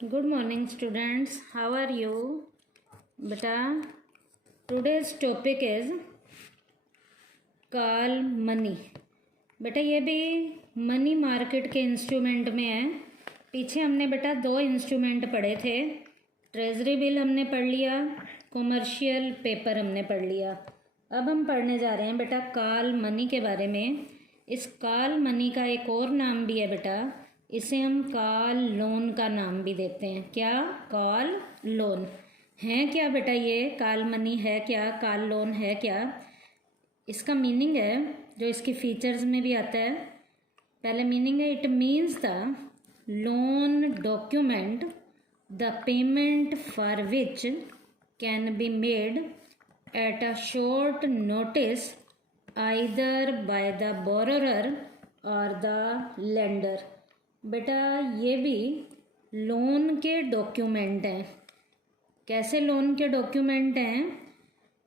Good morning, students. How are you? Beta, today's topic is call money. बेटा ये भी money market के instrument में है। पीछे हमने बेटा दो इंस्ट्रूमेंट पढ़े थे। ट्रेजरी बिल हमने पढ़ लिया, कॉमर्शियल पेपर हमने पढ़ लिया। अब हम पढ़ने जा रहे हैं बेटा कॉल मनी के बारे में। इस कॉल मनी का एक और नाम भी है बेटा, इसे हम कॉल लोन का नाम भी देते हैं। क्या? कॉल लोन है क्या बेटा? ये कॉल मनी है क्या? कॉल लोन है क्या? इसका मीनिंग है जो इसके फीचर्स में भी आता है। पहले मीनिंग है, it means the loan document the payment for which can be made at a short notice either by the borrower और द लेंडर। बेटा ये भी लोन के डॉक्यूमेंट हैं। कैसे लोन के डॉक्यूमेंट हैं?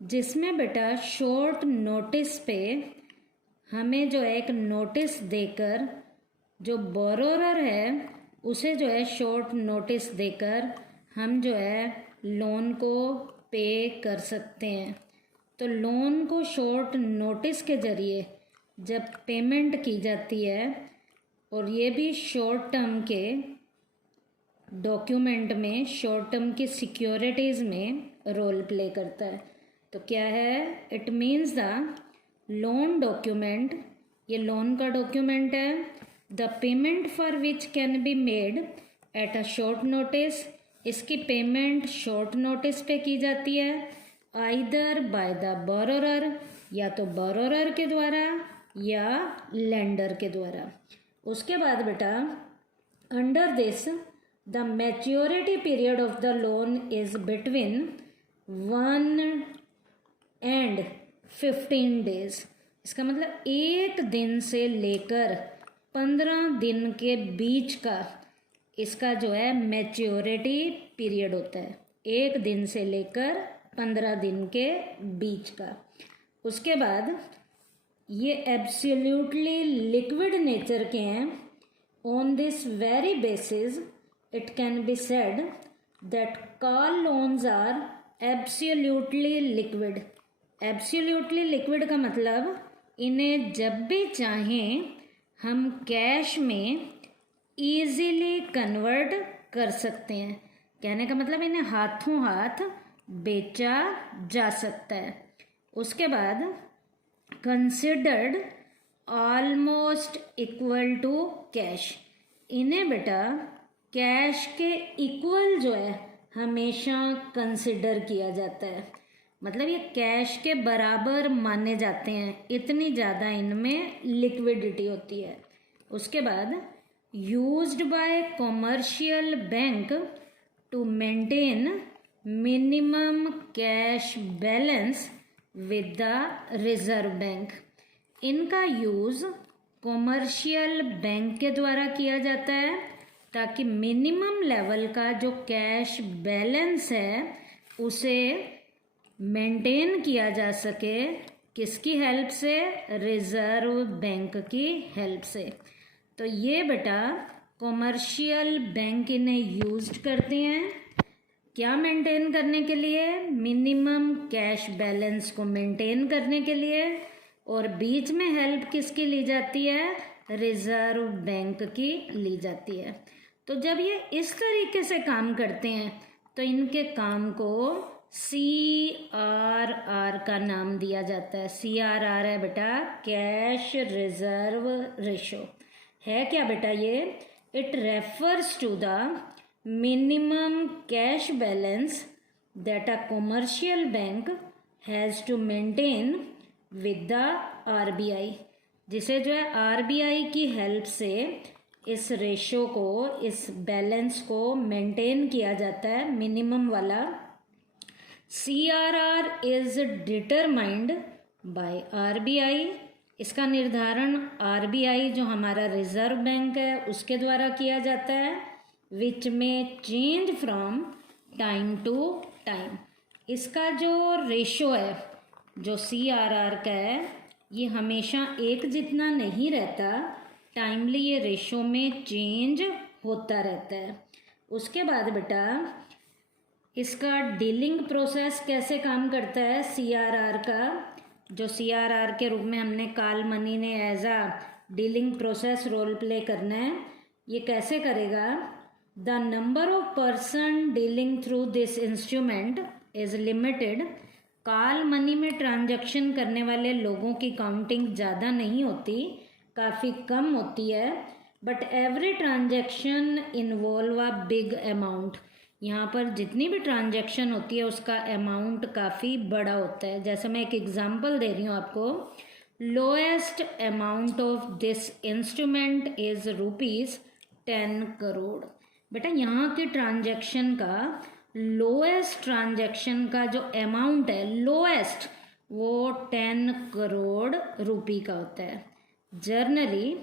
जिसमें बेटा शॉर्ट नोटिस पे हमें जो है एक नोटिस देकर, जो बोरोर है उसे जो है शॉर्ट नोटिस देकर हम जो है लोन को पे कर सकते हैं। तो लोन को शॉर्ट नोटिस के ज़रिए जब पेमेंट की जाती है, और ये भी शॉर्ट टर्म के डॉक्यूमेंट में, शॉर्ट टर्म की सिक्योरिटीज़ में रोल प्ले करता है। तो क्या है? It means the loan document, ये लोन का डॉक्यूमेंट है। The payment for which can be made at a short notice, इसकी पेमेंट शॉर्ट नोटिस पे की जाती है। आइदर बाय द बोरोर, या तो बोरोर के द्वारा या लेंडर के द्वारा। उसके बाद बेटा under this the maturity period of the loan is between 1 and 15 days. इसका मतलब 1 दिन से लेकर 15 दिन के बीच का इसका जो है मैच्योरिटी पीरियड होता है। 1 दिन से लेकर 15 दिन के बीच का। उसके बाद ये एब्सोल्युटली लिक्विड नेचर के हैं। On this very basis it can be said that call loans are absolutely liquid. Absolutely liquid का मतलब इन्हें जब भी चाहें हम कैश में ईजीली कन्वर्ट कर सकते हैं। कहने का मतलब इन्हें हाथों हाथ बेचा जा सकता है। उसके बाद considered almost equal to cash, इन्हें बेटा कैश के इक्वल जो है हमेशा कंसिडर किया जाता है। मतलब ये कैश के बराबर माने जाते हैं, इतनी ज़्यादा इनमें लिक्विडिटी होती है। उसके बाद used by commercial bank to maintain minimum cash balance with the reserve bank. इनका यूज़ कॉमर्शियल बैंक के द्वारा किया जाता है ताकि मिनिमम लेवल का जो कैश बैलेंस है उसे मेंटेन किया जा सके। किसकी हेल्प से? रिजर्व बैंक की हेल्प से। तो ये बेटा कॉमर्शियल बैंक इन्हें यूज करते हैं क्या मेंटेन करने के लिए? मिनिमम कैश बैलेंस को मेंटेन करने के लिए। और बीच में हेल्प किसकी ली जाती है? रिजर्व बैंक की ली जाती है। तो जब ये इस तरीके से काम करते हैं तो इनके काम को CRR का नाम दिया जाता है। CRR है बेटा कैश रिजर्व रेशो। है क्या बेटा ये? It refers to the minimum cash balance that a commercial bank has to maintain with the RBI, जिसे जो है RBI की हेल्प से इस रेशो को, इस बैलेंस को मेंटेन किया जाता है, मिनिमम वाला। CRR is determined by RBI, इसका निर्धारण RBI जो हमारा रिजर्व बैंक है उसके द्वारा किया जाता है। विच में change from time to time. इसका जो रेशो है, जो CRR का है, ये हमेशा एक जितना नहीं रहता, टाइमली ये रेशो में चेंज होता रहता है। उसके बाद बेटा इसका डीलिंग प्रोसेस कैसे काम करता है, सीआरआर का, जो सीआरआर के रूप में हमने कॉल मनी ने as a dealing process role play करना है। ये कैसे करेगा, the number of person dealing through this instrument is limited. Call money में ट्रांजैक्शन करने वाले लोगों की काउंटिंग ज़्यादा नहीं होती, काफ़ी कम होती है, but every transaction involve a big amount. यहाँ पर जितनी भी ट्रांजैक्शन होती है उसका अमाउंट काफ़ी बड़ा होता है। जैसे मैं एक एग्जांपल दे रही हूँ आपको, lowest amount of this instrument is ₹10 crore. बेटा यहाँ की ट्रांजैक्शन का लोएस्ट ट्रांजैक्शन का जो अमाउंट है लोएस्ट, वो 10 करोड़ रुपी का होता है। Generally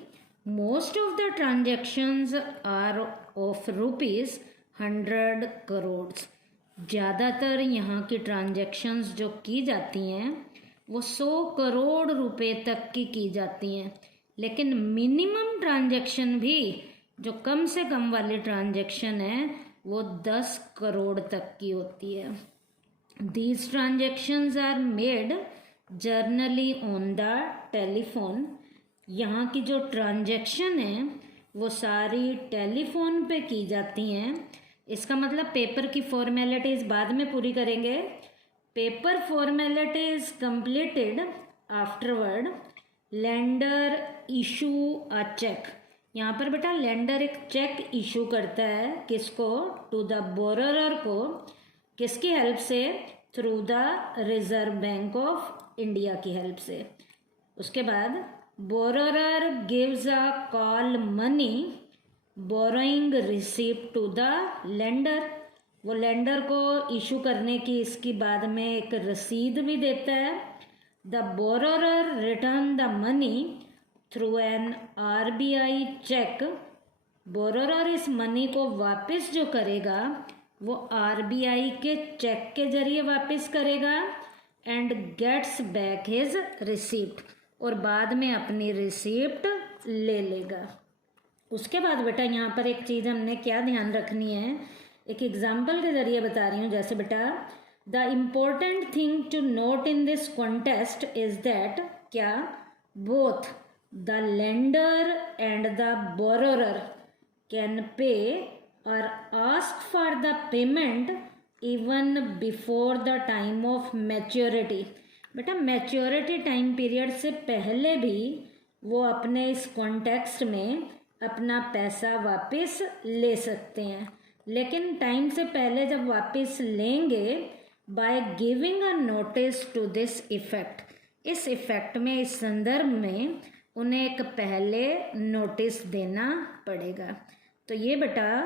most of the transactions are of ₹100 crore. ज़्यादातर यहाँ की ट्रांजैक्शंस जो की जाती हैं वो 100 करोड़ रुपए तक की जाती हैं, लेकिन मिनिमम ट्रांजैक्शन भी जो कम से कम वाली ट्रांजैक्शन है वो 10 करोड़ तक की होती है। These transactions are made generally on the telephone. यहाँ की जो ट्रांजैक्शन है वो सारी टेलीफोन पे की जाती हैं। इसका मतलब पेपर की फॉर्मेलिटीज़ बाद में पूरी करेंगे। Paper formalities completed afterward lender issue a cheque. यहाँ पर बेटा लेंडर एक चेक इशू करता है, किसको, टू द बोरर को, किसकी हेल्प से, through the reserve bank of India की हेल्प से। उसके बाद borrower gives a call money borrowing receipt to the lender. वो लेंडर को इशू करने की इसकी बाद में एक रसीद भी देता है। The borrower return the money through an RBI cheque. Borrower इस मनी को वापस जो करेगा वो आरबीआई के चेक के जरिए वापस करेगा and gets back his receipt, और बाद में अपनी रिसीप्ट ले लेगा। उसके बाद बेटा यहाँ पर एक चीज़ हमने क्या ध्यान रखनी है, एक एग्जाम्पल के जरिए बता रही हूँ। जैसे बेटा the important thing to note in this contest is that, क्या, both the lender and the borrower can pay or ask for the payment even before the time of maturity. बेटा मैच्योरिटी टाइम पीरियड से पहले भी वो अपने इस context में अपना पैसा वापस ले सकते हैं, लेकिन टाइम से पहले जब वापस लेंगे by giving a notice to this effect. इस इफेक्ट में, इस संदर्भ में उन्हें एक पहले नोटिस देना पड़ेगा। तो ये बेटा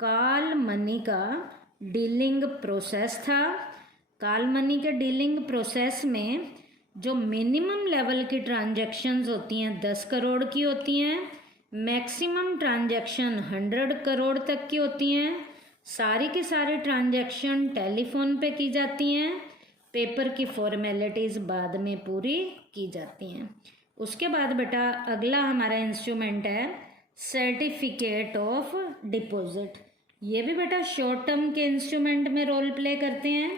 कॉल मनी का डीलिंग प्रोसेस था। कॉल मनी के डीलिंग प्रोसेस में जो मिनिमम लेवल की ट्रांजैक्शंस होती हैं 10 करोड़ की होती हैं, मैक्सिमम ट्रांजैक्शन 100 करोड़ तक की होती हैं। सारी की सारी ट्रांजैक्शन टेलीफोन पे की जाती हैं, पेपर की फॉर्मेलिटीज़ बाद में पूरी की जाती हैं। उसके बाद बेटा अगला हमारा इंस्ट्रूमेंट है सर्टिफिकेट ऑफ डिपॉजिट। ये भी बेटा शॉर्ट टर्म के इंस्ट्रूमेंट में रोल प्ले करते हैं।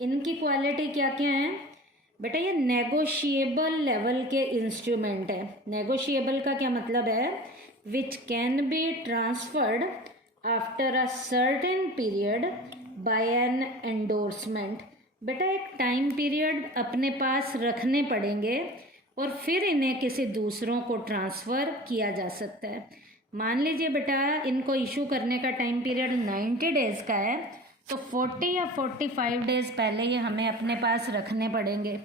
इनकी क्वालिटी क्या क्या है बेटा, ये नेगोशिएबल लेवल के इंस्ट्रूमेंट है। नेगोशिएबल का क्या मतलब है, which can be transferred after a certain period by an endorsement. बेटा एक टाइम पीरियड अपने पास रखने पड़ेंगे और फिर इन्हें किसी दूसरों को ट्रांसफ़र किया जा सकता है। मान लीजिए बेटा इनको इशू करने का टाइम पीरियड 90 डेज़ का है, तो 40 या 45 डेज़ पहले ये हमें अपने पास रखने पड़ेंगे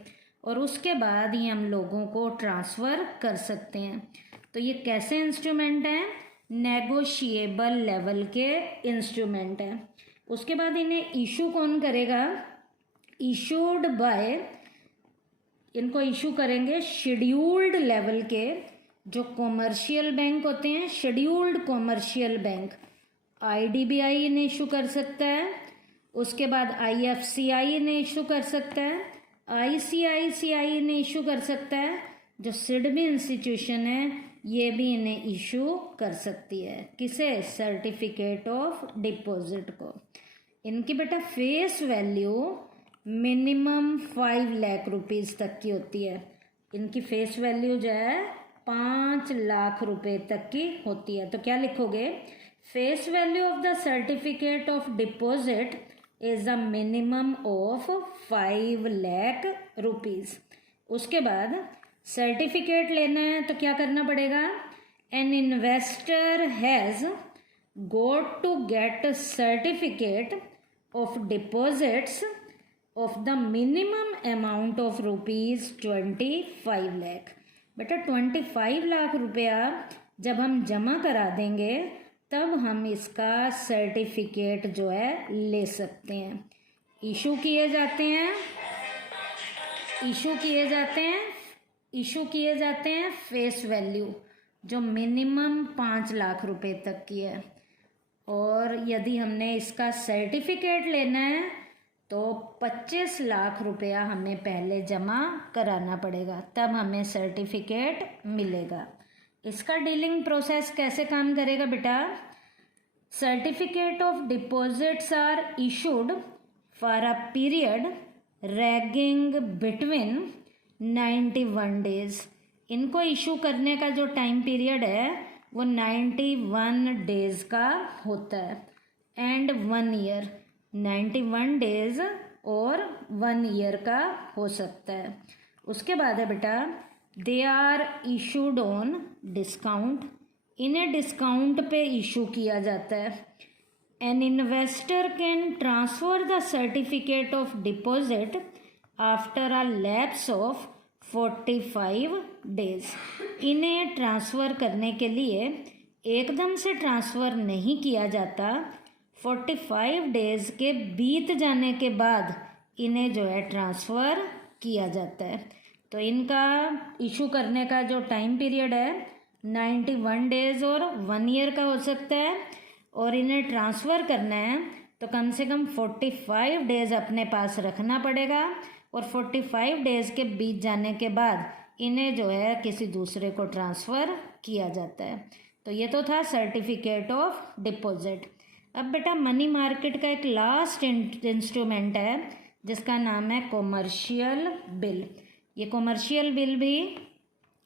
और उसके बाद ही हम लोगों को ट्रांसफ़र कर सकते हैं। तो ये कैसे इंस्ट्रूमेंट हैं, नेगोशिएबल लेवल के इंस्ट्रूमेंट हैं। उसके बाद इन्हें इशू कौन करेगा, इशूड बाय, इनको इशू करेंगे शेड्यूल्ड लेवल के जो कॉमर्शियल बैंक होते हैं, शेड्यूल्ड कॉमर्शियल बैंक। आईडीबीआई इन्हें इशू कर सकता है, उसके बाद आईएफसीआई इन्हें इशू कर सकता है, आईसीआईसीआई इन्हें इशू कर सकता है, जो सिडबी इंस्टीट्यूशन है ये भी इन्हें इशू कर सकती है। किसे? सर्टिफिकेट ऑफ डिपॉजिट को। इनकी बेटा face value minimum 5 lakh rupees तक की होती है। इनकी फेस वैल्यू जो है 5 लाख रुपए तक की होती है। तो क्या लिखोगे? Face value of the certificate of deposit is a minimum of 5 lakh rupees. उसके बाद सर्टिफिकेट लेना है तो क्या करना पड़ेगा? An investor has got to get certificate of deposits of the minimum amount of rupees 25 lakh. बेटा 25 लाख रुपया जब हम जमा करा देंगे तब हम इसका सर्टिफिकेट जो है ले सकते हैं। इशू किए जाते हैं फेस वैल्यू जो मिनिमम 5 लाख रुपए तक की है। और यदि हमने इसका सर्टिफिकेट लेना है तो 25 लाख रुपया हमें पहले जमा कराना पड़ेगा, तब हमें सर्टिफिकेट मिलेगा। इसका डीलिंग प्रोसेस कैसे काम करेगा बेटा? Certificate of deposits are issued for a period ranging between 91 days. इनको इशू करने का जो टाइम पीरियड है वो 91 डेज का होता है एंड 1 ईयर। 91 डेज और 1 ईयर का हो सकता है। उसके बाद है बेटा they are issued on discount. इन्हें डिस्काउंट पे इशू किया जाता है। An investor can transfer the certificate of deposit after a lapse of 45 days. इन्हें ट्रांसफ़र करने के लिए एकदम से ट्रांसफ़र नहीं किया जाता। 45 डेज के बीत जाने के बाद इन्हें जो है ट्रांसफ़र किया जाता है। तो इनका इशू करने का जो टाइम पीरियड है 91 डेज और 1 ईयर का हो सकता है। और इन्हें ट्रांसफ़र करना है तो कम से कम 45 डेज अपने पास रखना पड़ेगा। और 45 डेज के बीत जाने के बाद इन्हें जो है किसी दूसरे को ट्रांसफ़र किया जाता है। तो ये तो था सर्टिफिकेट ऑफ डिपॉजिट। अब बेटा मनी मार्केट का एक लास्ट इंस्ट्रूमेंट है जिसका नाम है कॉमर्शियल बिल। ये कॉमर्शियल बिल भी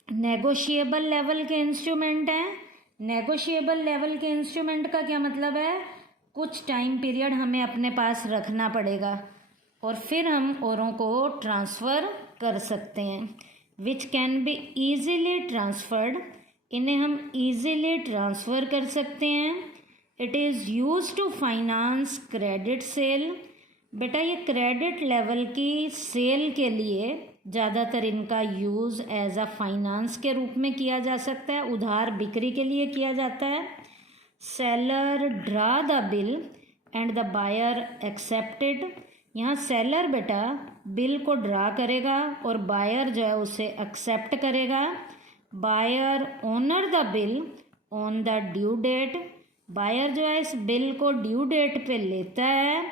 नेगोशिएबल लेवल के इंस्ट्रूमेंट हैं। नेगोशिएबल लेवल के इंस्ट्रूमेंट का क्या मतलब है? कुछ टाइम पीरियड हमें अपने पास रखना पड़ेगा और फिर हम औरों को ट्रांसफ़र कर सकते हैं। Which can be easily transferred. इन्हें हम ईजीली ट्रांसफ़र कर सकते हैं। It is use to finance credit sale. बेटा ये क्रेडिट लेवल की सेल के लिए ज़्यादातर इनका यूज़ एज अ फाइनेंस के रूप में किया जा सकता है, उधार बिक्री के लिए किया जाता है। Seller draw the bill and the buyer accepted. यहाँ सेलर बेटा बिल को ड्रा करेगा और बायर जो है उसे एक्सेप्ट करेगा। Buyer honour the bill on the due date. Buyer जो है इस बिल को ड्यू डेट पे लेता है।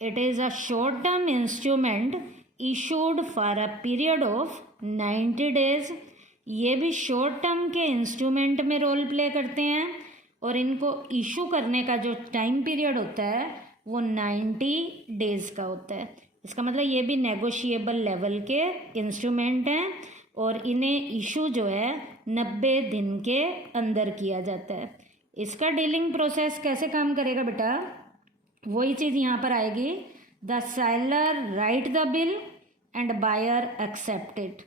It is a short term instrument issued for a period of 90 days. ये भी शॉर्ट टर्म के इंस्ट्रूमेंट में रोल प्ले करते हैं और इनको इशू करने का जो टाइम पीरियड होता है वो 90 डेज़ का होता है। इसका मतलब ये भी नेगोशिएबल लेवल के इंस्ट्रूमेंट हैं और इन्हें इशू जो है 90 दिन के अंदर किया जाता है। इसका डीलिंग प्रोसेस कैसे काम करेगा बेटा? वही चीज़ यहाँ पर आएगी। The seller write the bill and buyer accept it.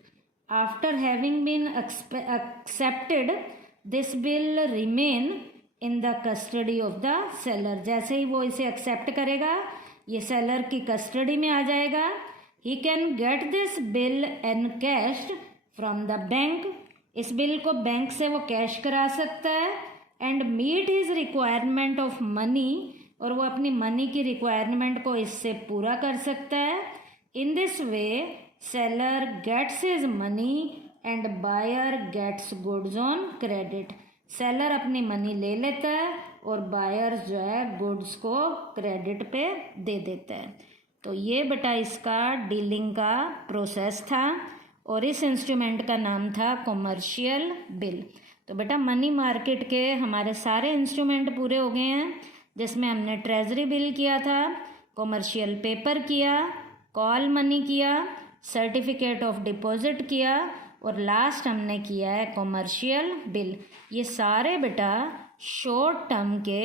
After having been accepted this bill remain in the custody of the seller. जैसे ही वो इसे एक्सेप्ट करेगा ये सेलर की कस्टडी में आ जाएगा। He can get this bill encashed from the bank. इस बिल को बैंक से वो कैश करा सकता है and meet his requirement of money. और वो अपनी मनी की रिक्वायरमेंट को इससे पूरा कर सकता है। In this way seller gets his money and buyer gets goods on credit. Seller अपनी मनी ले लेता है और बायर जो है गुड्स को क्रेडिट पे दे देता है। तो ये बेटा इसका डीलिंग का प्रोसेस था और इस इंस्ट्रूमेंट का नाम था कॉमर्शियल बिल। तो तो बेटा मनी मार्केट के हमारे सारे इंस्ट्रूमेंट पूरे हो गए हैं, जिसमें हमने ट्रेजरी बिल किया था, कॉमर्शियल पेपर किया, कॉल मनी किया, सर्टिफिकेट ऑफ डिपॉजिट किया और लास्ट हमने किया है कॉमर्शियल बिल। ये सारे बेटा शॉर्ट टर्म के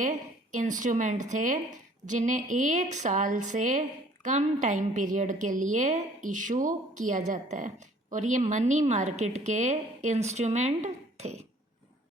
इंस्ट्रूमेंट थे जिन्हें 1 साल से कम टाइम पीरियड के लिए इशू किया जाता है, और ये मनी मार्केट के इंस्ट्रूमेंट